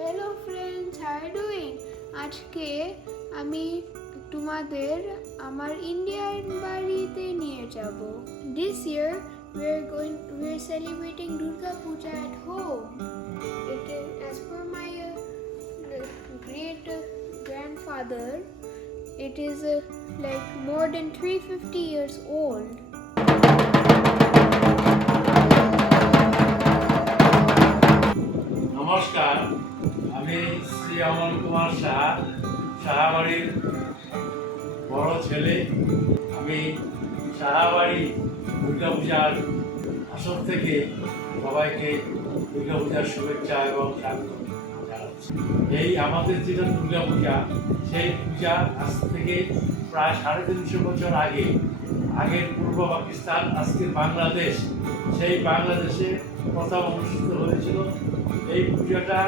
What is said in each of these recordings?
Hello friends, how are doing? আজকে আমি তোমাদের আমার ইন্ডিয়ান বাড়িতে নিয়ে যাব। This year we're celebrating Durga Puja at home. It is as per my great grandfather. It is like more than 350 years old. নমস্কার, আমি শ্রী অমল কুমার সাহা, সাহাবাড়ির বড় ছেলে। আমি সাহাবাড়ি দুর্গাপূজার আসর থেকে সবাইকে দুর্গাপূজার শুভেচ্ছা এবং স্বাগত জানাচ্ছি। এই আমাদের যেটা দুর্গাপূজা, সেই পূজা আজ থেকে প্রায় 350 বছর আগের পূর্ব পাকিস্তান, আজকের বাংলাদেশ, সেই বাংলাদেশে প্রথম অনুষ্ঠিত হয়েছিল। এই পূজাটা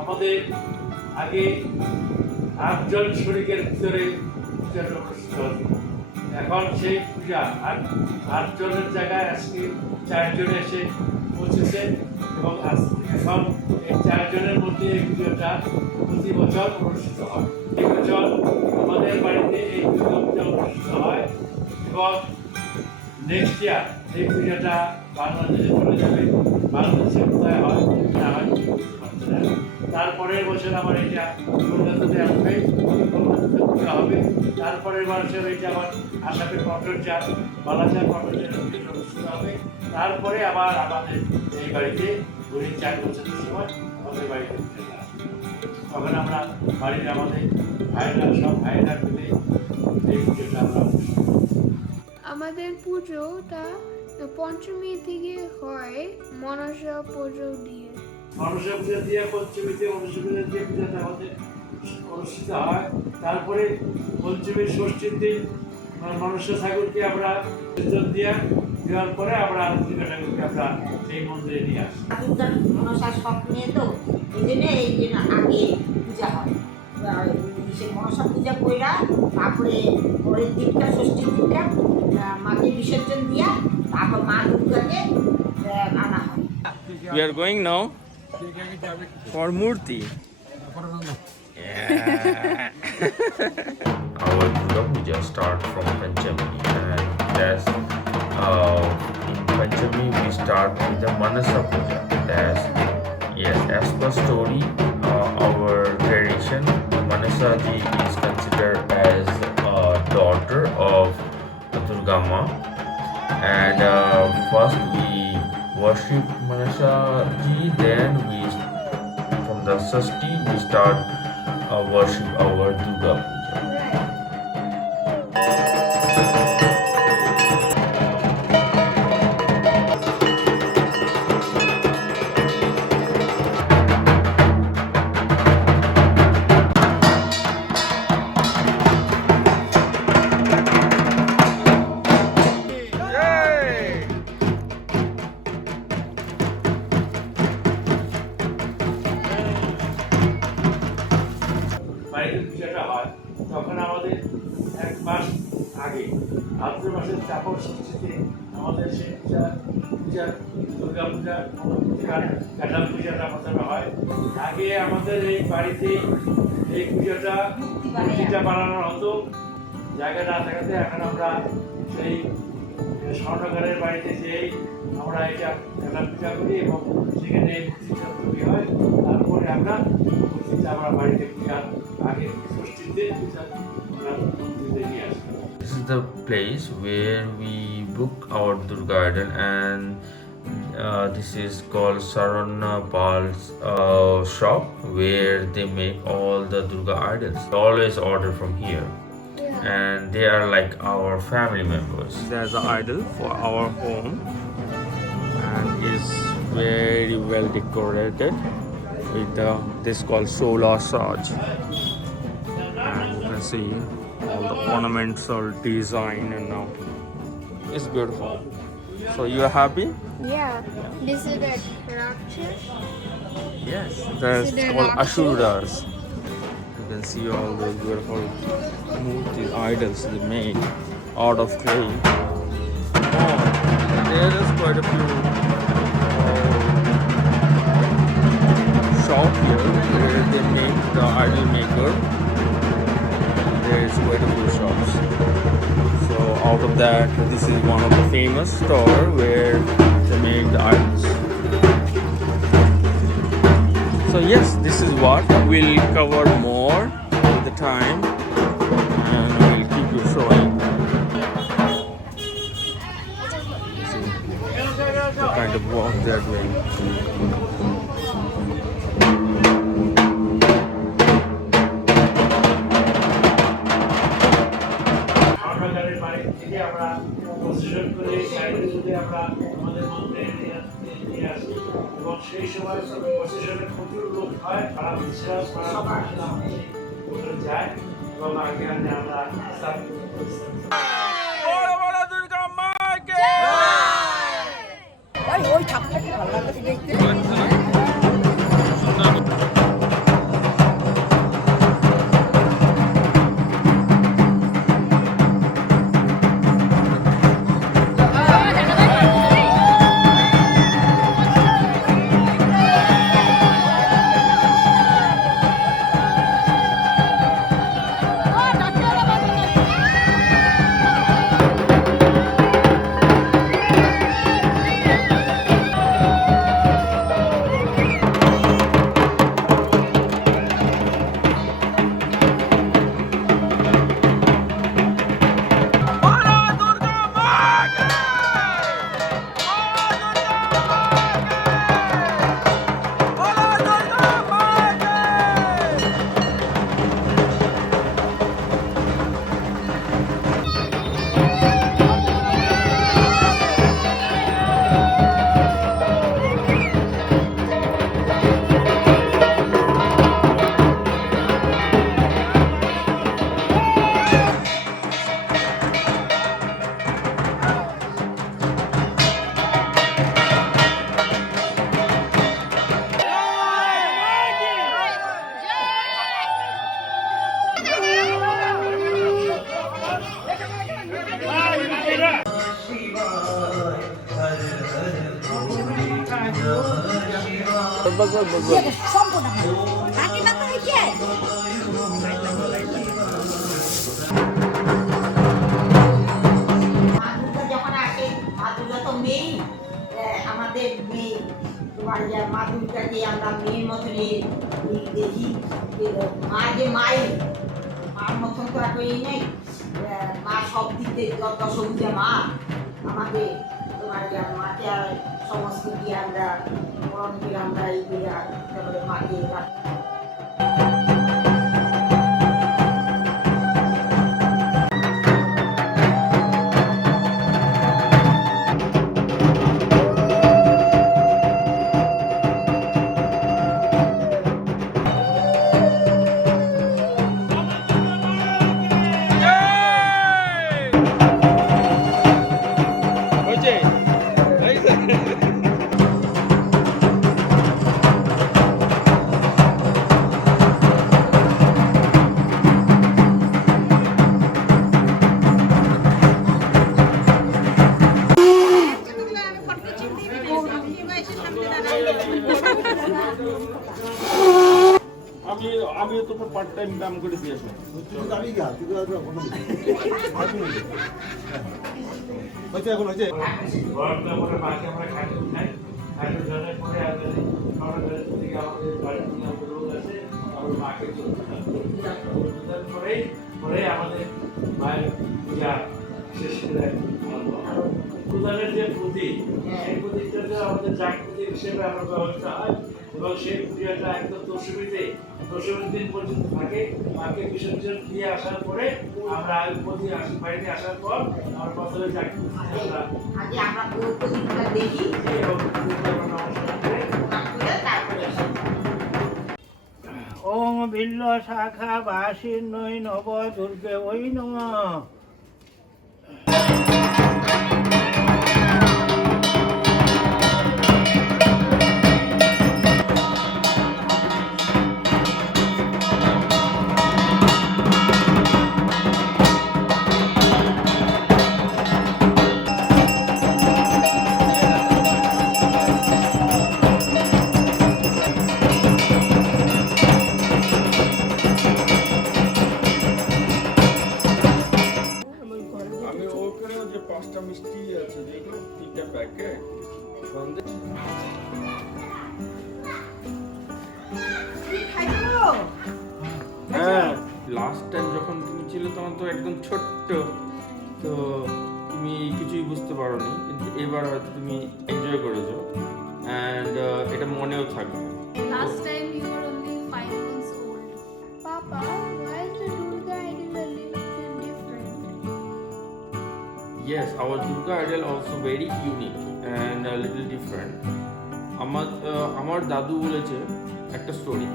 আমাদের আগে 8জন শরিকের ভিতরে পূজাটা অনুষ্ঠিত হতো। এখন সেই পূজা 8 জনের জায়গায় আজকে 4 জন এসে পৌঁছেছে এবং এখন এই 4 জনের মধ্যে এই পূজাটা প্রতি বছর অনুষ্ঠিত হয়। এই বছর আমাদের বাড়িতে এই দুর্গা পূজা অনুষ্ঠিত হয় এবং নেক্সট ইয়ার এই পূজাটা বাংলাদেশে চলে যাবে। বাংলাদেশে কোথায় হয় না হয় তারপরের বছর আবার এটা কলকাতাতে আসবে, কলকাতাতে পূজা হবে। তারপরের বছর এটা আবার আসামে পটরচার, বালাচার পটরচার অনুষ্ঠিত হবে। তারপরে আবার আমাদের এই বাড়িতে 4 বছরের সময় আমাদের বাড়িতে পূজা আসবে। তখন আমরা বাড়ির আমাদের সব ভাইয়েরা মিলে এই পুজোটা আমরা আমাদের পুজোটা পঞ্চমী থেকে হয় মনসা পুজো দিয়ে। মনসা পূজা দিয়ে পঞ্চমীতে মনসা পূজা দিয়ে পূজাটা আমাদের অনুষ্ঠিত হয়। তারপরে পঞ্চমীর ষষ্ঠীর দিন মনসা ঠাকুরকে আমরা বিসর্জন দেওয়ার পরে আমরা দুর্গা ঠাকুরকে আমরা সেই মন্দিরে নিয়ে আসি। মনসার স্বপ্নে তো এই জন্য আগে পূজা হয়। সে মনসা পূজা কইরা তারপরে পরের দিনটা ষষ্ঠীর দিনটা মাকে বিসর্জন দিয়া তারপর মা দুর্গাকে আনা হয়। We are going now for Murti. Our Durga Puja start from Panchami, and that's in Panchami we start with the Manasa Puja. That's as per story, our tradition, Manasa ji is considered as a daughter of Durga Ma, and first we worship Manasa ji, then from the Sashti we start worship our Durga Puja. বাড়িতে পূজাটা হয় তখন আমাদের 1 মাস আগে ভাদ্র মাসের চাপড় ষষ্ঠীতে আমাদের সেই পূজা দুর্গা পূজা কাটাল পূজাটা আমাদের হয়। আগে আমাদের এই বাড়িতে এই মূর্তিটা বানানো হতো, জায়গা না থাকাতে এখন আমরা সেই স্বর্ণকারের বাড়িতে যেই আমরা এটা কাটাল পূজা করি এবং সেখানে মূর্তিটা তৈরি হয়। তারপরে আমরা বাড়িতে পূজা আগে ষষ্ঠীতে পূজা আমরা মন্দিরে নিয়ে আসি। This is the place where we book our Durga idol, and this is called Sarana Pal's shop, where they make all the Durga idols. They always order from here, and they are like our family members. There's an idol for our home, and is very well decorated with this called Solar Saj, and you can see all the ornaments are designed, and now it's beautiful. So you are happy? Yeah, this is the Rakshas. Yes. That's So they're called Rakshas? Asuras. You can see all those beautiful Murtis, idols they made out of clay. Oh, there is quite a few shop here where they make the idol maker. There is quite a few shops. So out of that, this is one of the famous store where they make the idols. So yes, this is what we'll cover more with the time, and we'll keep you showing. See the kind of work they're doing. ধর্মঘটের বাড়ি থেকে আমরা procession করে সাইডে যদি আমরা আমাদের মধ্যে নিয়ে আসি এবং সেই সময় প্রসেশনে প্রচুর লোক হয় সারা বিশ্বাস সবার যায় এবং আগে আমরা স্থাপিত করি। ওই ঠাকুরটাকে ভালো লাগছে দেখতে। মাদুরটা যখন আসে, মাদুরটা তো মেইন, আমাদের মেইন। তোমার মাদুরটাকে আমরা মেয়ের মতনে দেখি, মা যে মাই, মার মতন তো আর এই নেই। মা সব দিক থেকে দশভূজা মা আমাদের। তোমার মাকে আর সমস্ত দিয়ে আমরা বরণ করে আমরা এই করে তারপরে মাকে আমি তো পার্ট টাইম কাম করে দিয়ে আসলাম। এখন হয়েছে গরমটা পরে মাকে আমরা খাটে উঠাই, খাটে উঠানোর পরে আমাদের থেকে আমাদের বাড়ির থেকে আমাদের লোক আছে, আমরা মাকে উঠানোর পরে আমাদের মায়ের পূজা শেষ করে প্রধানের যে প্রতীক, সেই প্রতীকটাকে আমাদের জাগ প্রতীক হিসেবে আমরা ব্যবস্থা হয় এবং সেই পূজাটা একদম দশমী দিন পর্যন্ত থাকে। মাকে বিসর্জন দিয়ে আসার পরে আমরা বাড়িতে আসার পর আমরা প্রথমে জাগ আমরা দেখি এবং নমস্কার করে ওম বিল্ল শাখা বাসীর নৈ নব দুর্গে ওই নমঃ। লাস্ট টাইম যখন তুমি ছিলে তখন তো একদম ছোট্ট, তো তুমি কিছুই বুঝতে পারোনি, কিন্তু এবার হয়তো তুমি এনজয় করেছো অ্যান্ড এটা মনেও থাকবে। Last time you were only 5 months old. Papa, why is the Durga idol a little different? Yes, our Durga idol also very unique and a little different. আমার দাদু বলেছে একটা স্টোরি,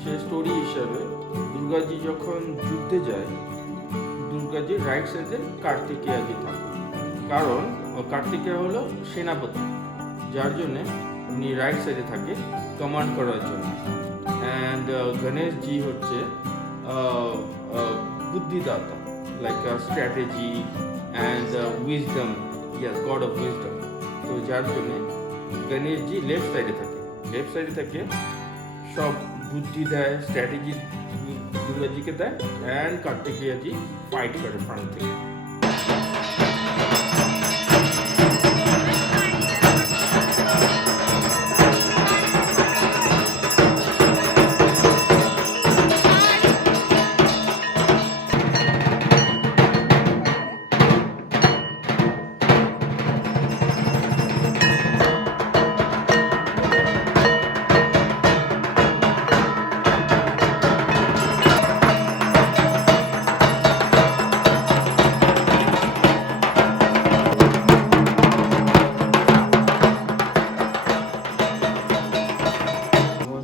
সে স্টোরি হিসাবে দুর্গাজি যখন যুদ্ধে যায়, দুর্গাজির রাইট সাইডে কার্তিকেয়াজি থাকে, কারণ কার্তিকেয় হলো সেনাপতি, যার জন্যে উনি রাইট সাইডে থাকে কমান্ড করার জন্য। অ্যান্ড গণেশজি হচ্ছে বুদ্ধিদাতা, like strategy and wisdom, as god of wisdom. তো যার জন্যে গণেশজি লেফট সাইডে থাকে, লেফট সাইডে থেকে সব বুদ্ধি দেয়, স্ট্র্যাটেজি দুর্গাজিকে দেয়, অ্যান্ড কার্তিকেয়াজি ফাইট করে ফ্রন্ট থেকে।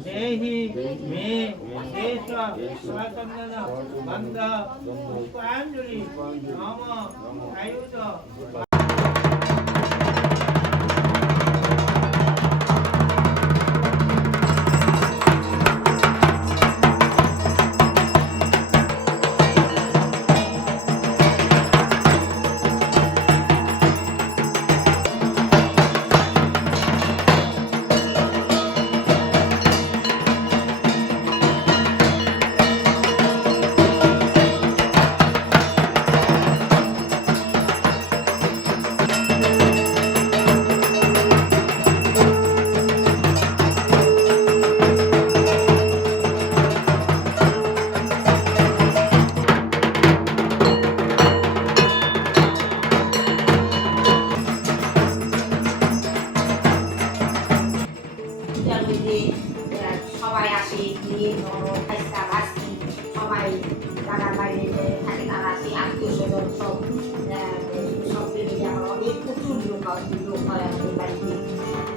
देहि मे शेष सचंदन बंद पुष्पांजलि नम आयुध পূজার মধ্যে সবাই আসে, গিয়ে খাইস্তা ভাস্তি সবাই টাকার বাইরে থাকে, তারা আসে, আত্মীয় স্বজন সব সব মিলে আমার অনেক প্রচুর লোক হয় আমাদের বাড়িতে,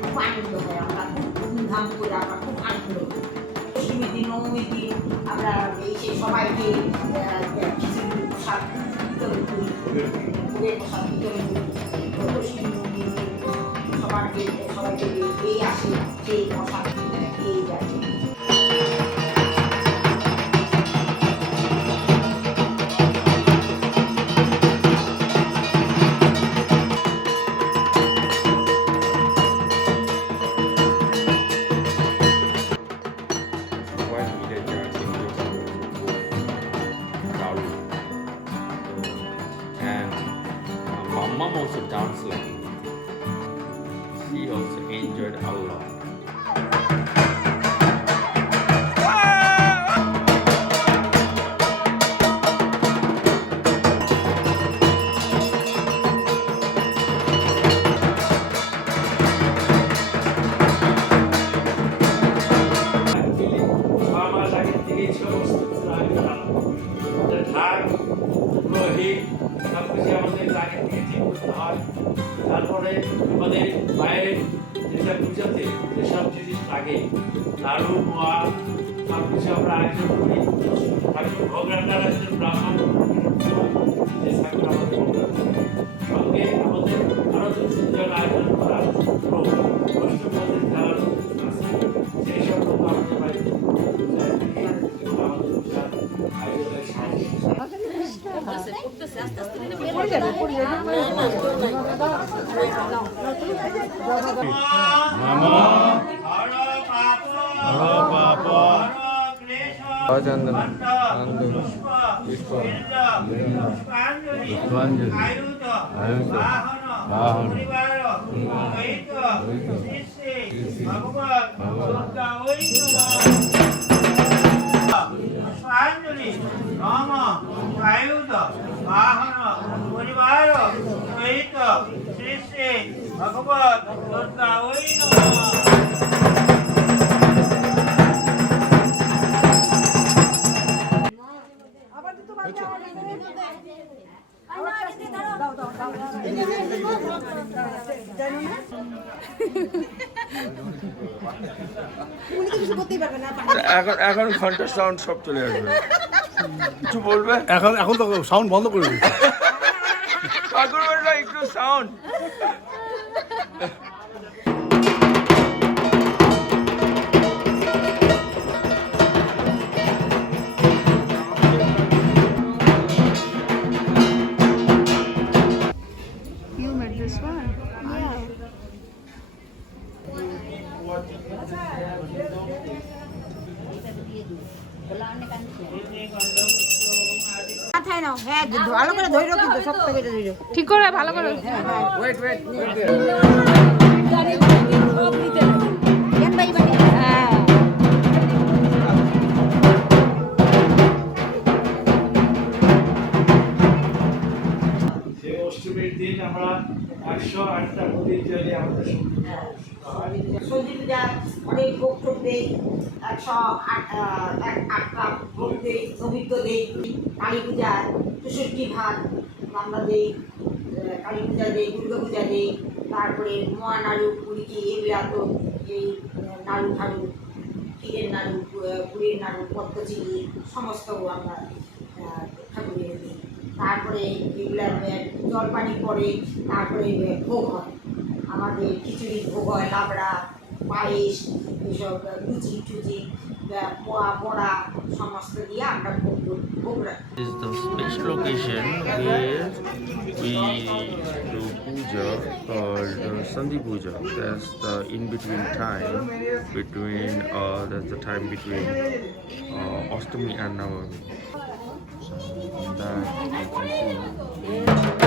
খুব আনন্দ হয়, আমরা খুব ধুমধাম করে আমরা খুব আনন্দ করি। দশমীর দিন নবমীর দিন আমরা এসে সবাইকে খিচুড়ি প্রসাদ বিতরণ করি, ভোগের প্রসাদ বিতরণ করি। দশমীর দিন সবাইকে এই আসে, সেই প্রসাদ পেয়ে যায়। White media channel Raul. And Mama also danced like it. She also enjoyed a lot. তারপরে আমাদের মায়ের যেসব পূজাতে যেসব জিনিস লাগে, লাড়ু পোয়া সব কিছু আমরা আয়োজন করি। ভোগ রান্নার একজন ব্রাহ্মণ যে ঠাকুর আমাদের সঙ্গে আমাদের আরও সুন্দর আয়োজন করা প্রোগ্রাম অষ্টমীদের খেলার আছে, সেই সব আমাদের বাড়িতে আমাদের পূজার আয়োজনের पुष्पांजलि नम এখন এখন ঘন্টার সাউন্ড সব চলে আসবে। কিছু বলবে? এখন তো সাউন্ড বন্ধ করে দিচ্ছি। ঠাকুর বলবে একটু sound. You met this one? Yeah. মাথায় নাও, হ্যাঁ ভালো করে ধরো, কিন্তু শক্ত করে ধরো। ঠিক করে ভালো করে। ওয়েট হ্যাঁ। সেই অষ্টমীর দিন আমরা 108টা প্রদীপ জ্বালিয়ে আমাদের সন্ধি পূজা অনেক ভোগ টোক দেই, 108টা ভোগ দেই, নৈবেদ্য দেই। কালী পূজায় 64 ভাত আমরা দেই, কালী পূজা দেই, দুর্গা পূজা দেই। তারপরে মোয়া নাড়ু, পুরিকি, এগুলা তো এই নাড়ু ঠাড়ু, ক্ষীরের নাড়ু, পুরীর নাড়ু, পদ্মচিনি সমস্ত আমরা ঠাকুরের দিই। তারপরে এগুলার জলপানি পরে তারপরে ভোগ হয়, আমাদের খিচুড়ি ভোগ হয়, লাবড়া, পায়েস, এসব লুচি টুচি, পোয়া বড়া সমস্ত দিয়ে আমরা ভোগ রাখি। This is the special occasion where we do puja called Sandhi Puja. That's the in-between time between that's the time between Ashtami and Navami. So that you can see.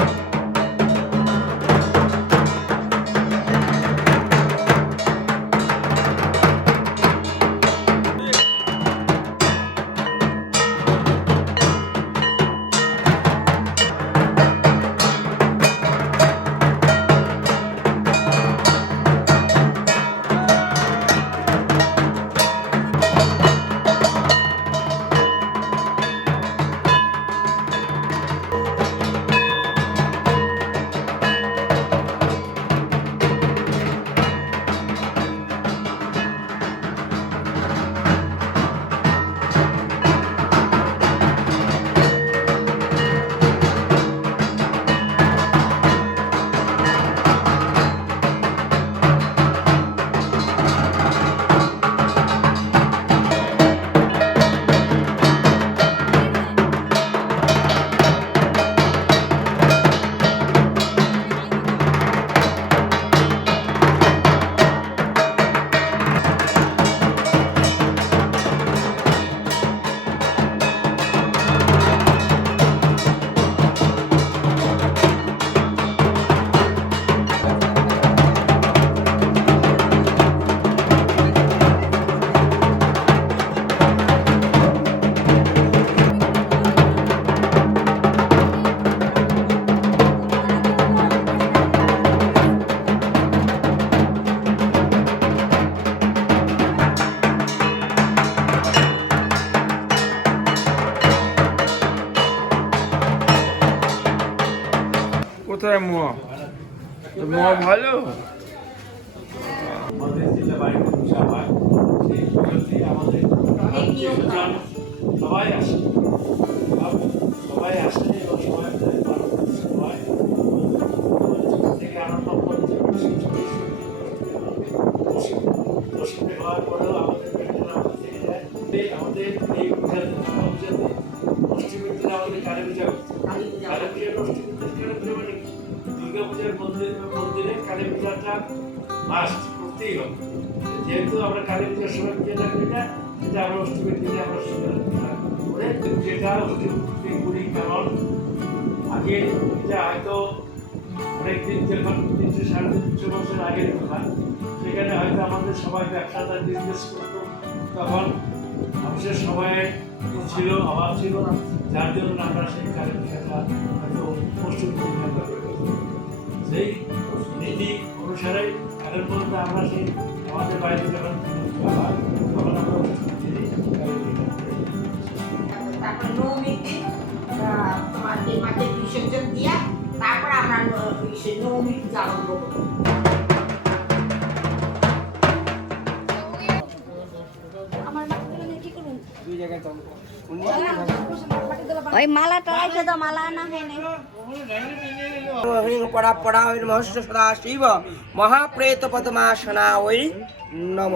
কোথায় মোয়া? মোয়া ভালো? আমাদের যেটা বাড়িতে পূজা হয় সেই পুজোতে আমাদের আত্মীয়স্বজন সবাই আসে, সবাই আসে এবং সবাই সবাই থেকে আরম্ভ করে দশমী হওয়ার পরেও আমাদের থেকে যায়। আমাদের এই পূজাতে অষ্টমীর দিন আমাদের কালী পূজা, কালী পূজার অষ্টমীর দিন কালী পূজা মানে দুর্গা পূজার মন্দিরে কালী পূজাটা মাস্ট করতেই হবে। যেহেতু আমরা কালী পূজার সময় পূজাটা করি না, সেটা আমরা অষ্টমীর দিনে আমরা করে যেটা অষ্টমী করি। কারণ আগে এটা হয়তো অনেকদিন, যখন 300-350 বছর আগের কথা, সেখানে হয়তো আমাদের সবাই ব্যবসাদার বিজনেস করতো, তখন মানুষের সময়ের ছিল, অভাব ছিল না, যার জন্য আমরা সেই কালী পূজাটা হয়তো অষ্টমী আমরা করে সেই নীতি অনুসারে এখন পর্যন্ত আমরা সেই আমাদের বাড়িতে যখন হয় তখন আমরা অষ্টমী দিনে তারপরে নবমীর দিন তোমার মাকে বিসর্জন দিয়া তারপর আমরা নবমী পূজা আরম্ভ করি। ওই মালাটা রাখে দাও, মালা না হয় না। পরা পরা মহস্য সদা শিব মহাপ্রেত পদ্মাসনা ওই নম।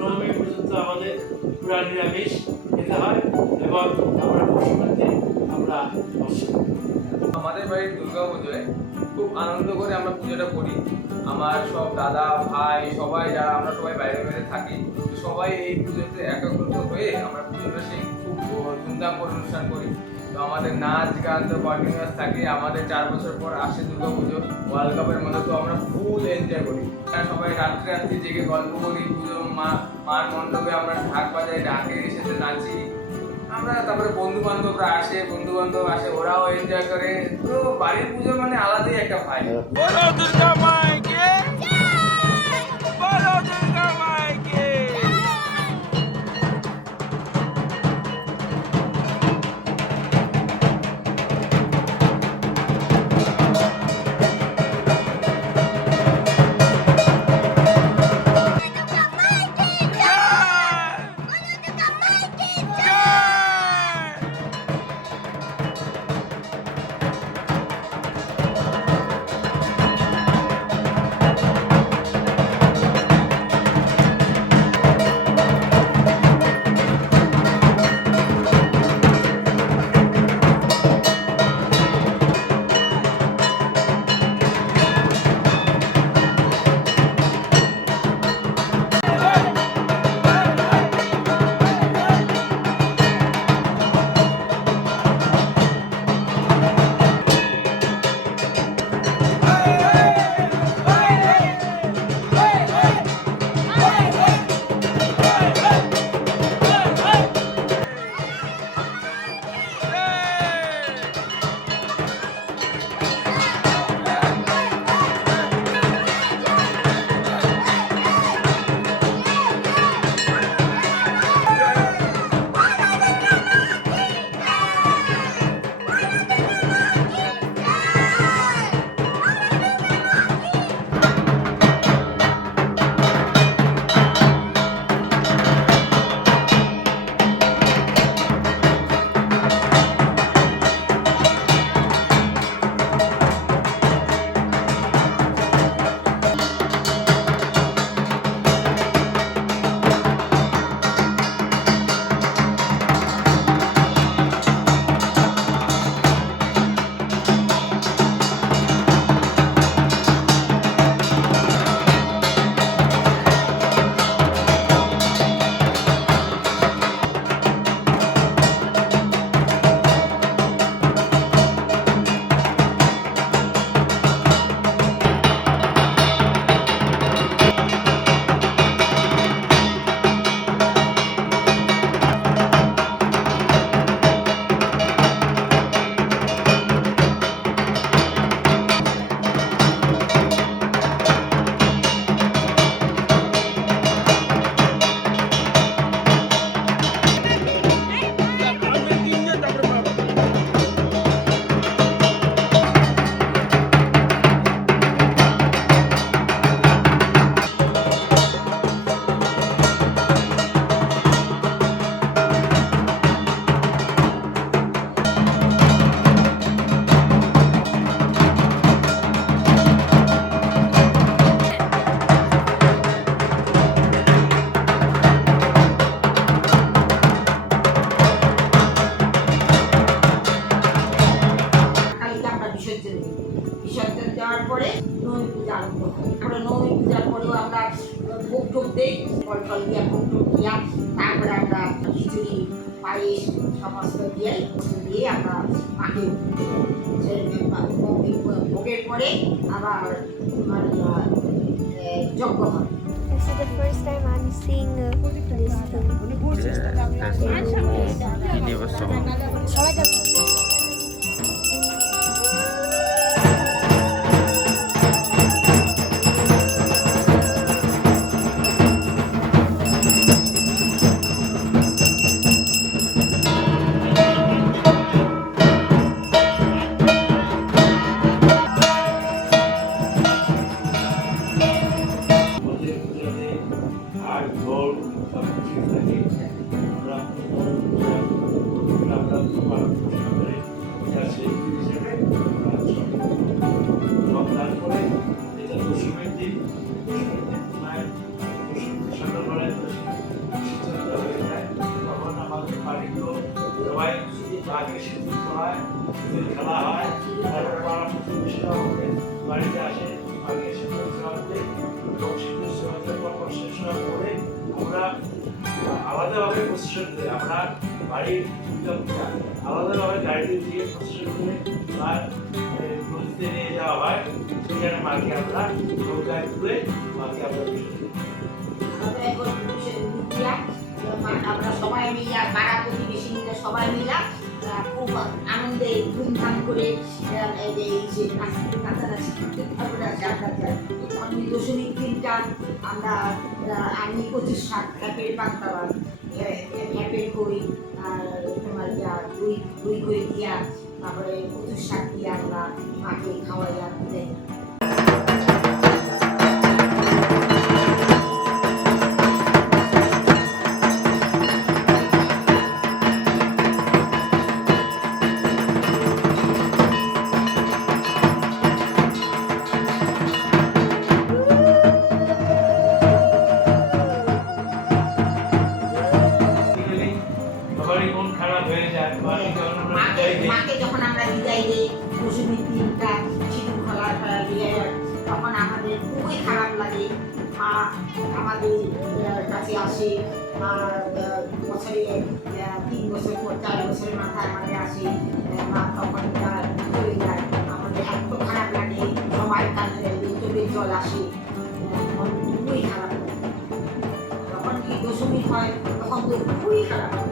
নবমী পর্যন্ত আমাদের পুরা নিরামিষ খেতে হয় এবং আমরা পশুপাতে আমরা আমাদের বাড়ির দুর্গা পুজোয় খুব আনন্দ করে আমরা পুজোটা করি। আমার সব দাদা ভাই সবাই যারা আমরা সবাই বাইরে বাইরে থাকি, সবাই এই পুজোতে একত্রিত হয়ে আমরা পুজোটা সেই খুব ধুমধাম করে অনুষ্ঠান করি। তো আমাদের নাচ গান তো কন্টিনিউয়াস থাকে। আমাদের 4 বছর পর আসে দুর্গা পুজো, ওয়ার্ল্ড কাপের মধ্যে, তো আমরা ফুল এনজয় করি। সবাই রাত্রে রাত্রি জেগে গল্প করি, পুজো মার মণ্ডপে আমরা ঢাক বাজাই, ঢাকে এসে নাচি আমরা। তারপরে বন্ধু বান্ধব আসে, ওরাও এনজয় করে। তো বাড়ির পুজো মানে আলাদাই একটা ভাই। বলো দুর্গা মাইকে, বলো দুর্গা মাইকে। বিসর্জন দিই। বিসর্জন দেওয়ার পরে নবমী পূজা আরম্ভ হয়। তারপরে নবমী পূজার পরেও আমরা ভোগ টোগ দিই, ফল টল দিয়া ভোগ টোগ দিয়া তারপরে আমরা খিচুড়ি পায়েস সমস্ত দিয়ে আমরা মাকে ভোগের পরে আবার যজ্ঞ হয়। This is the first time I'm seeing this thing. আমাদের পূজাতে আর ঢোল সব কিছু থাকে। আমরা আমরা পালন করে এটা সেই হিসেবে আমরা সব এবং তারপরে এটা দশমীর দিন মায়ের সকালবেলায় শীতলতা হয়ে যায়, তখন আমাদের বাড়ির লোক সবাই আগে শীতল হয়, শীতল খেলা হয়, তারপর পাড়া প্রতিবেশীরা আমাদের বাড়িতে আসে, আগে শীতল খাওয়াতে এবং শীতল খাওয়াতে পর শেষ হওয়ার পরে আমরা আলাদাভাবে প্রসেশন করি। আমরা বাড়ির দুর্গা পূজা আলাদাভাবে গাড়িতে দিয়ে প্রসেশন করে আর নদীতে নিয়ে যাওয়া হয়, সেখানে মাকে আমরা নৌকায় তুলে মাকে আমরা আমরা সবাই মিলে পাড়া প্রতিবেশী মিলে সবাই মিলে খুব আনন্দে ধুমধাম করে এই যে কাছাকাছি দশমীর দিনটা আমরা আমি কচুর শাক খ্যাপের পান্তাবান খ্যাপের করি আর তোমার দই করে দিয়া তারপরে কচুর শাক দিয়ে আমরা মাকে খাওয়াই আর দেয়। সবারই মন খারাপ হয়ে যায়। মাকে যখন আমরা বিদায় দিই দশমীর দিনটা সিঁদুর খোলার তখন আমাদের খুবই খারাপ লাগে। মা আমাদের কাছে আসে, বছরে 3 বছর পর 4 বছরের মাথায় আমাদের আসে, মা তখন চলে যায়, আমাদের এত খারাপ লাগে, সবাই চোখের জল আসে, মন খুবই খারাপ লাগে। যখন কি দশমী হয় তখন তো খুবই খারাপ লাগে।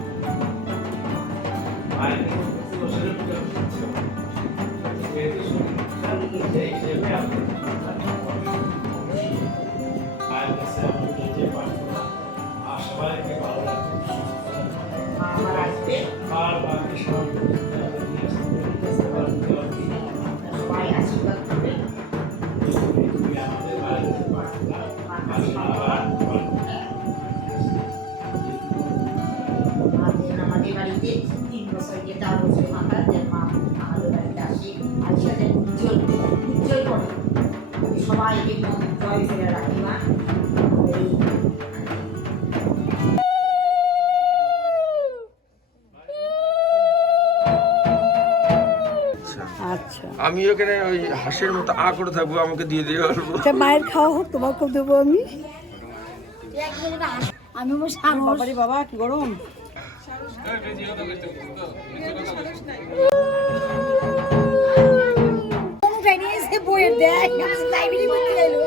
সবাইকে ভালো লাগবে, আমার আসবে আর বাকি সবাই আশীর্বাদ করবে। আমাদের বাড়িতে আমাদের বাড়িতে 3 বছর যে 4 বছর মাথায় যে মা আমাদের বাড়িতে আসে, আইসা যে উজ্জ্বল করে সবাইকে মন জয় করে রাখি মা। আচ্ছা আমি ওখানে ওই হাঁসের মতো করে থাকবো, আমাকে দিয়ে দিয়ে আসবো। মায়ের খাওয়া হোক, তোমাকেও দেবো আমি। আমি বাবারে বাবা কি গরম। বইয়ের দেখ লাইব্রেরি করতে এলো।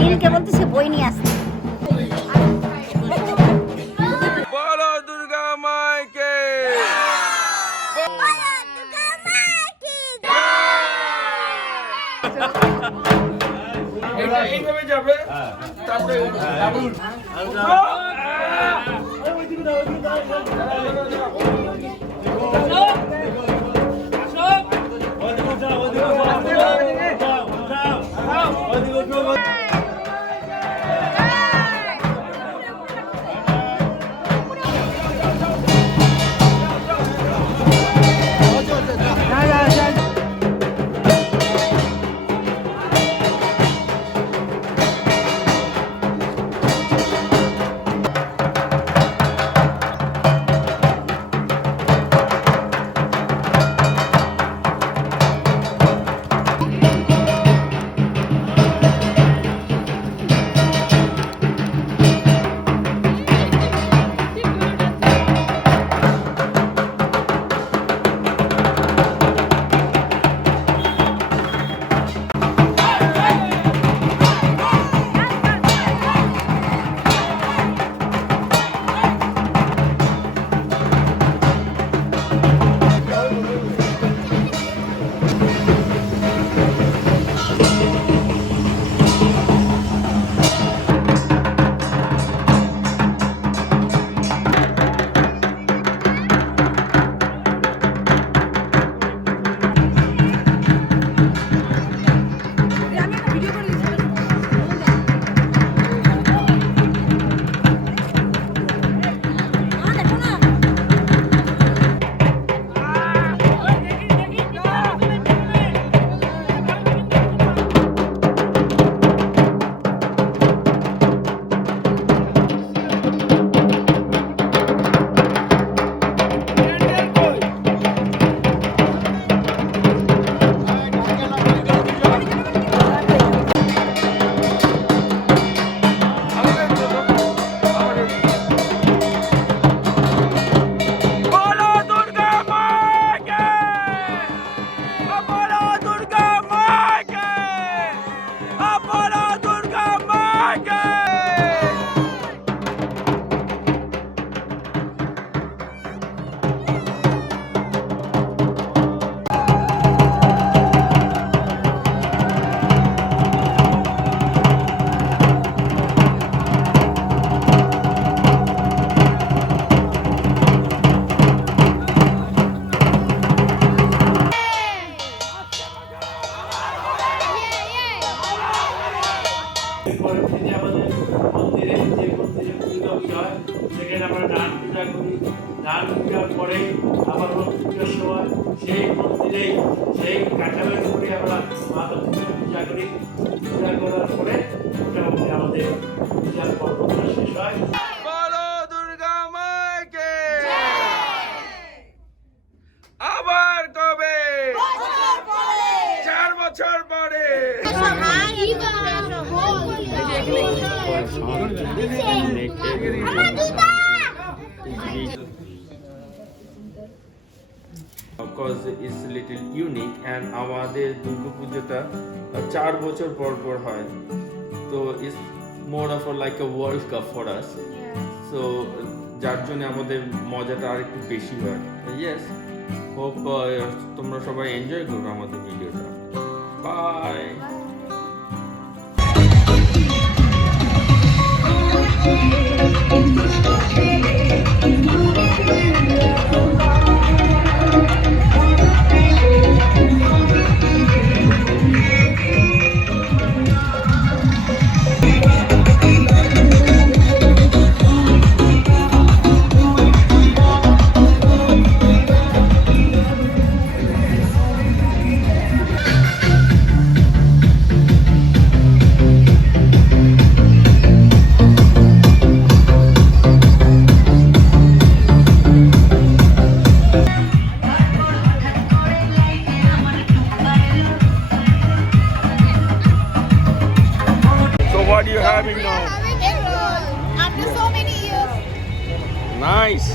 নীলকে বলতেছে বই নিয়ে আসতে। বলো দুর্গা মাইকে এইভাবে যাবে তারপরে এরপর থেকে আমাদের মন্দিরে যে মন্দিরে পূজা হয় সেখানে আমরা দান পূজা করি। দান পূজার পরে আবার পুজোর সময় সেই মন্দিরেই সেই কাঠামের উপরে আমরা মা লক্ষ্মীর পূজা করি। পূজা করার পরে মোটামুটি আমাদের পূজার পর্বটা শেষ হয়। বলো দুর্গা মাইকে আবার কবে 4 বছর পরে Because it's little unique and আমাদের দুর্গা পূজাটা 4 বছর পর পর হয়, তো it's more of a like a world cup for us, so যার জন্য আমাদের মজাটা আর একটু বেশি হয়। Yes, hope তোমরা সবাই এনজয় করবে আমাদের ভিডিওটা। By. What are you having now? After so many years. Nice.